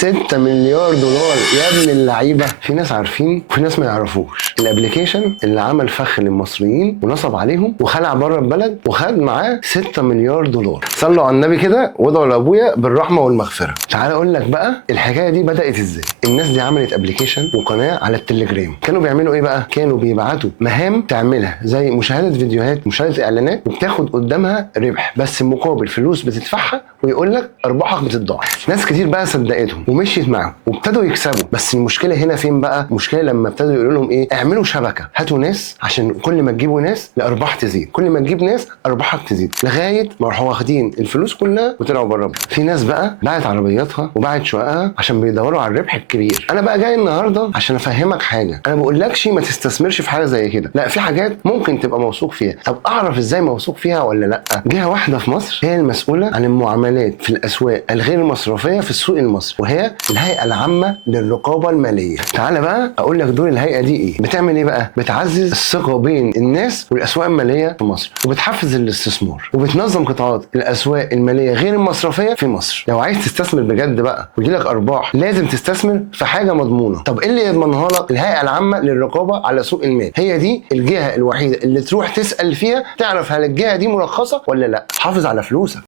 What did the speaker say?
6 مليار دولار يا ابن اللعيبه. في ناس عارفين وفي ناس ما يعرفوش. الابليكيشن اللي عمل فخ للمصريين ونصب عليهم وخلع بره البلد وخد معاه 6 مليار دولار. صلوا على النبي كده وادعوا لابويا بالرحمه والمغفره. تعال اقول لك بقى الحكايه دي بدات ازاي. الناس دي عملت ابليكيشن وقناه على التليجرام. كانوا بيعملوا ايه بقى؟ كانوا بيبعتوا مهام تعملها زي مشاهده فيديوهات، مشاهده اعلانات، وبتاخد قدامها ربح بس مقابل فلوس بتدفعها، ويقول لك ارباحك بتتضاعف. ناس كتير بقى صدقتهم ومشيت معاهم وابتدوا يكسبوا. بس المشكله هنا فين بقى؟ المشكله لما ابتدوا يقولوا لهم ايه؟ اعملوا شبكه، هاتوا ناس، عشان كل ما تجيبوا ناس الارباح تزيد، كل ما تجيب ناس ارباحك تزيد، لغايه ما راحوا واخدين الفلوس كلها وطلعوا بره. في ناس بقى باعت عربياتها وباعت شققها عشان بيدوروا على الربح الكبير. انا بقى جاي النهارده عشان افهمك حاجه. انا بقولكش ما تستثمرش في حاجه زي كده، لا، في حاجات ممكن تبقى موثوق فيها. طب اعرف ازاي موثوق فيها ولا لا؟ جهه واحده في مصر هي المسؤوله عن المعاملات في الاسواق الغير مصرفيه في السوق المصري، وهي الهيئه العامه للرقابه الماليه. تعال بقى اقول لك دور الهيئه دي ايه. بتعمل ايه بقى؟ بتعزز الثقه بين الناس والاسواق الماليه في مصر، وبتحفز الاستثمار، وبتنظم قطاعات الاسواق الماليه غير المصرفيه في مصر. لو عايز تستثمر بجد بقى ويجيلك ارباح لازم تستثمر في حاجه مضمونه. طب ايه اللي يضمنها لك؟ الهيئه العامه للرقابه على سوق المال. هي دي الجهه الوحيده اللي تروح تسال فيها تعرف هل الجهه دي مرخصه ولا لا. حافظ على فلوسك.